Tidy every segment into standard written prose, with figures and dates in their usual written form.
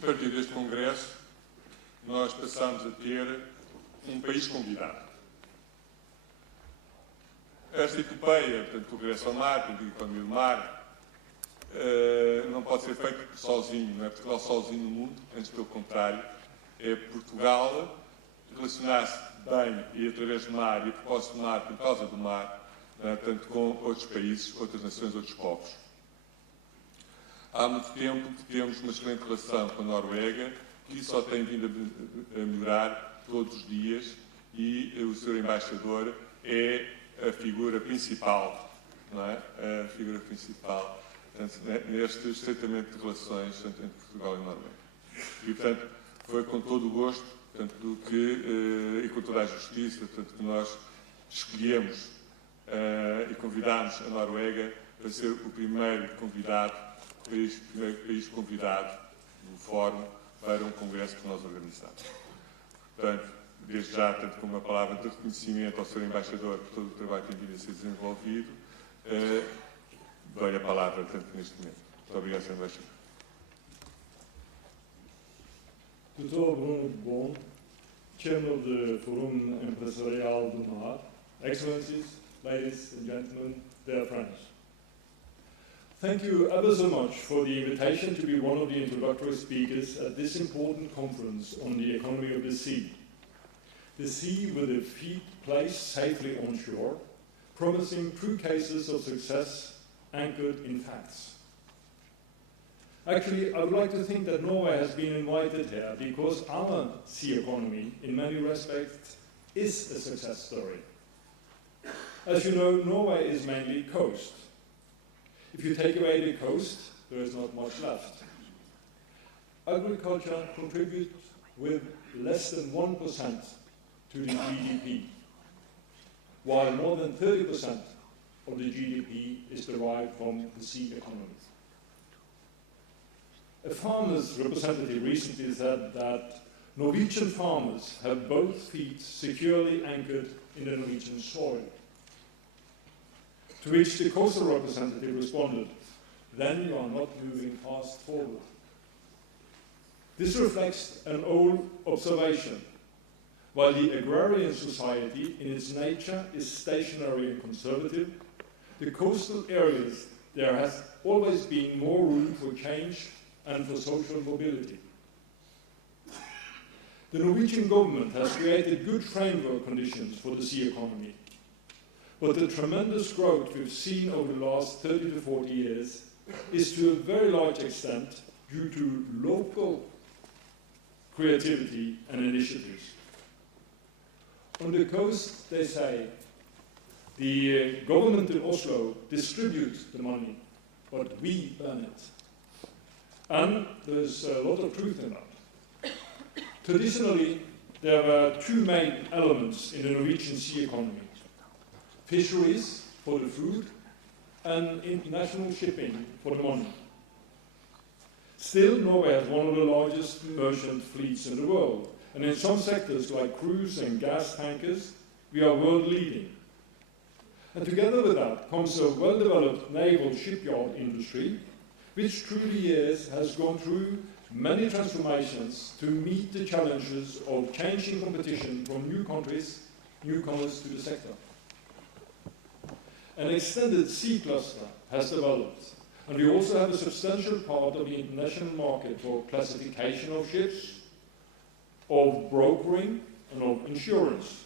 A partir deste Congresso, nós passamos a ter um país convidado. Esta epopeia, portanto, o regresso ao mar, portanto, a economia do mar, não pode ser feito sozinho, não é Portugal sozinho no mundo, antes pelo contrário, é Portugal relacionar-se bem e através do mar e a propósito do mar, por causa do mar, tanto com outros países, outras nações, outros povos. Há muito tempo que temos uma excelente relação com a Noruega, que só tem vindo a melhorar todos os dias, e o Sr. Embaixador é a figura principal, não é? A figura principal, portanto, neste estreitamento de relações entre Portugal e Noruega. E, portanto, foi com todo o gosto, portanto, e com toda a justiça, portanto, que nós escolhemos e convidámos a Noruega para ser o primeiro país convidado do Fórum para um congresso que nós organizamos. Portanto, desde já, tanto como uma palavra de reconhecimento ao Sr. Embaixador por todo o trabalho que tem vindo a ser desenvolvido, dou-lhe a palavra, tanto neste momento. Muito obrigado, Sr. Embaixador. Dr. Bruno Bon, Chairman of the Forum Empresarial du Mar, Excellencies, ladies and gentlemen, dear friends. Thank you ever so much for the invitation to be one of the introductory speakers at this important conference on the economy of the sea. The sea with the feet placed safely on shore, promising true cases of success anchored in facts. Actually, I would like to think that Norway has been invited here because our sea economy, in many respects, is a success story. As you know, Norway is mainly coast. If you take away the coast, there is not much left. Agriculture contributes with less than 1% to the GDP, while more than 30% of the GDP is derived from the sea economy. A farmers' representative recently said that Norwegian farmers have both feet securely anchored in the Norwegian soil. To which the coastal representative responded, then you are not moving fast forward. This reflects an old observation. While the agrarian society in its nature is stationary and conservative, the coastal areas, there has always been more room for change and for social mobility. The Norwegian government has created good framework conditions for the sea economy. But the tremendous growth we've seen over the last 30 to 40 years is to a very large extent due to local creativity and initiatives. On the coast, they say, the government in Oslo distributes the money, but we earn it. And there's a lot of truth in that. Traditionally, there were two main elements in the Norwegian sea economy: fisheries for the food and international shipping for the money. Still, Norway has one of the largest merchant fleets in the world, and in some sectors like cruise and gas tankers, we are world leading. And together with that comes a well-developed naval shipyard industry, which through the years has gone through many transformations to meet the challenges of changing competition from new countries, newcomers to the sector. An extended sea cluster has developed, and we also have a substantial part of the international market for classification of ships, of brokering, and of insurance.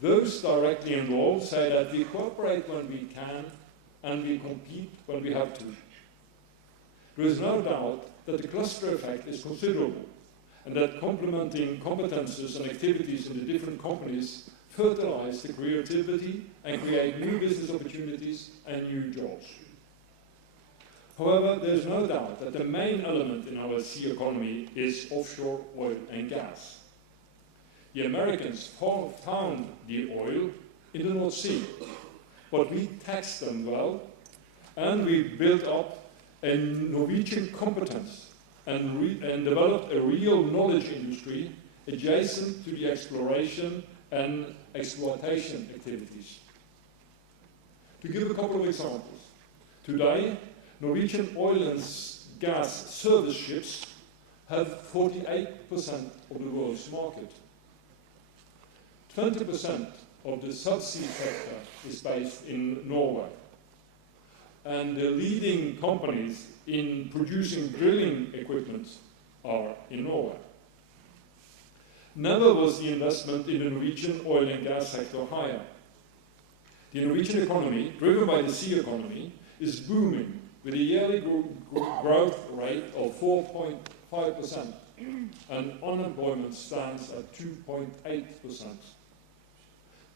Those directly involved say that we cooperate when we can, and we compete when we have to. There is no doubt that the cluster effect is considerable, and that complementing competences and activities in the different companies fertilize the creativity and create new business opportunities and new jobs. However, there is no doubt that the main element in our sea economy is offshore oil and gas. The Americans found the oil in the North Sea, but we taxed them well, and we built up a Norwegian competence and developed a real knowledge industry adjacent to the exploration and exploitation activities. To give a couple of examples, today Norwegian oil and gas service ships have 48% of the world's market. 20% of the subsea sector is based in Norway. And the leading companies in producing drilling equipment are in Norway. Never was the investment in the Norwegian oil and gas sector higher. The Norwegian economy, driven by the sea economy, is booming with a yearly growth rate of 4.5%, and unemployment stands at 2.8%.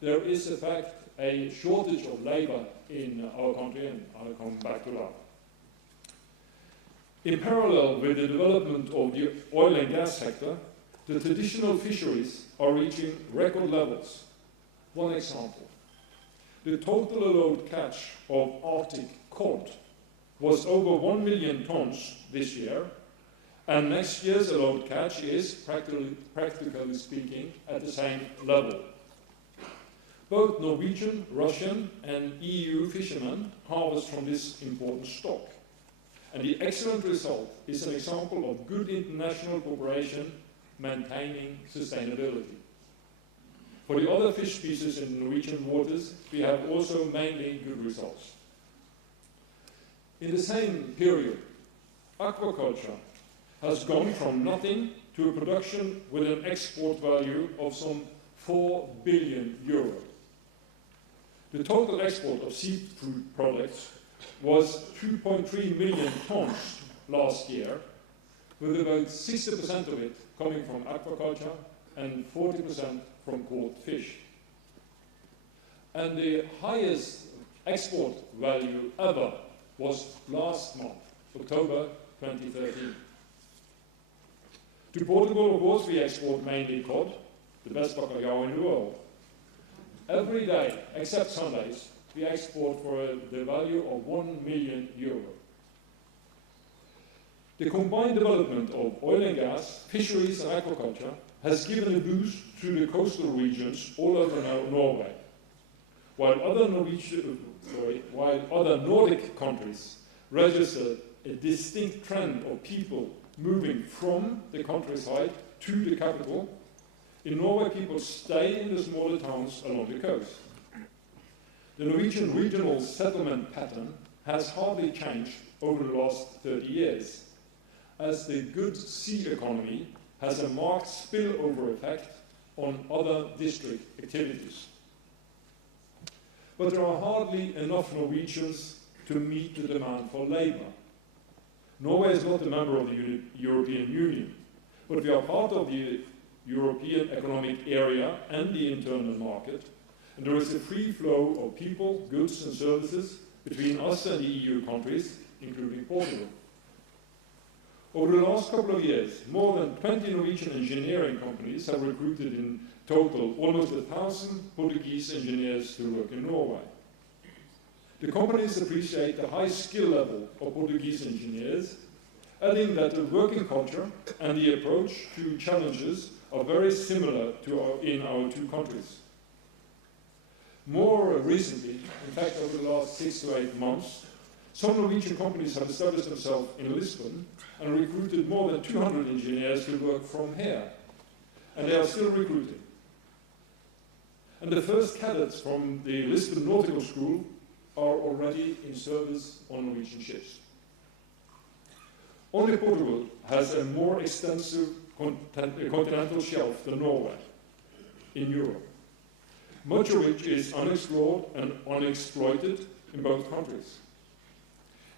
There is, in fact, a shortage of labor in our country, and I'll come back to that. In parallel with the development of the oil and gas sector, the traditional fisheries are reaching record levels. One example, the total allowed catch of Arctic cod was over 1 million tons this year, and next year's allowed catch is, practically speaking, at the same level. Both Norwegian, Russian, and EU fishermen harvest from this important stock. And the excellent result is an example of good international cooperation maintaining sustainability. For the other fish species in Norwegian waters, we have also mainly good results. In the same period, aquaculture has gone from nothing to a production with an export value of some 4 billion euro. The total export of seafood products was 2.3 million tons last year, with about 60% of it coming from aquaculture and 40% from caught fish. And the highest export value ever was last month, October 2013. To Portugal, of course, we export mainly cod, the best bacalhau in the world. Every day, except Sundays, we export for the value of 1 million euro. The combined development of oil and gas, fisheries and aquaculture has given a boost to the coastal regions all over Norway. While other Nordic countries registered a distinct trend of people moving from the countryside to the capital, in Norway people stay in the smaller towns along the coast. The Norwegian regional settlement pattern has hardly changed over the last 30 years, as the good sea economy has a marked spillover effect on other district activities. But there are hardly enough Norwegians to meet the demand for labour. Norway is not a member of the European Union, but we are part of the European Economic Area and the internal market, and there is a free flow of people, goods and services between us and the EU countries, including Portugal. Over the last couple of years, more than 20 Norwegian engineering companies have recruited in total almost 1,000 Portuguese engineers to work in Norway. The companies appreciate the high skill level of Portuguese engineers, adding that the working culture and the approach to challenges are very similar in our two countries. More recently, in fact over the last 6 to 8 months, some Norwegian companies have established themselves in Lisbon and recruited more than 200 engineers to work from here. And they are still recruiting. And the first cadets from the Lisbon Nautical School are already in service on Norwegian ships. Only Portugal has a more extensive continental shelf than Norway in Europe, much of which is unexplored and unexploited in both countries.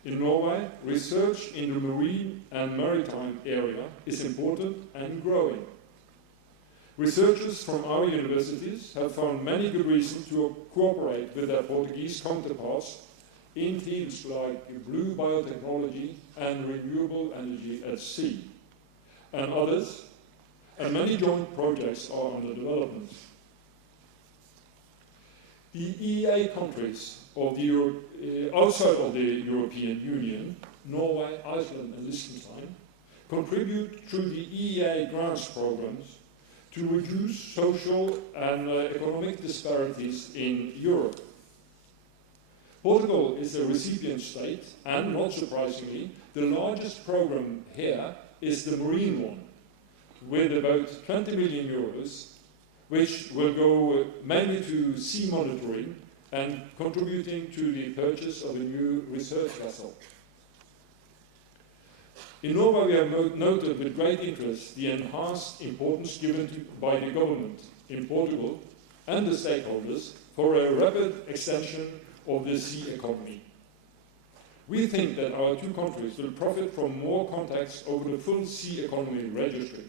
In Norway, research in the marine and maritime area is important and growing. Researchers from our universities have found many good reasons to cooperate with their Portuguese counterparts in fields like blue biotechnology and renewable energy at sea, and others, and many joint projects are under development. The EEA countries of outside of the European Union, Norway, Iceland and Liechtenstein, contribute through the EEA grants programs to reduce social and economic disparities in Europe. Portugal is a recipient state, and not surprisingly, the largest program here is the marine one, with about 20 million euros, which will go mainly to sea monitoring and contributing to the purchase of a new research vessel. In Norway, we have noted with great interest the enhanced importance given by the government in Portugal and the stakeholders for a rapid extension of the sea economy. We think that our two countries will profit from more contacts over the full sea economy registry.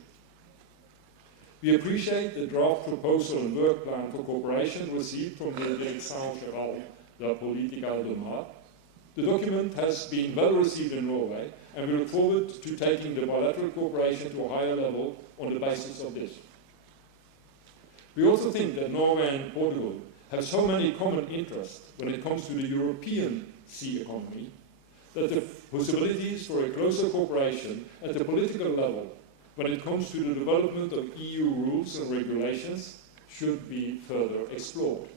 We appreciate the draft proposal and work plan for cooperation received from the Direcção Geral da Política do Mar. The document has been well received in Norway, and we look forward to taking the bilateral cooperation to a higher level on the basis of this. We also think that Norway and Portugal have so many common interests when it comes to the European sea economy that the possibilities for a closer cooperation at the political level when it comes to the development of EU rules and regulations should be further explored.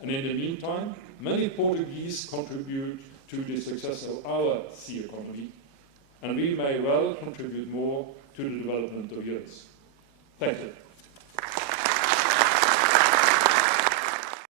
And in the meantime, many Portuguese contribute to the success of our sea economy, and we may well contribute more to the development of yours. Thank you.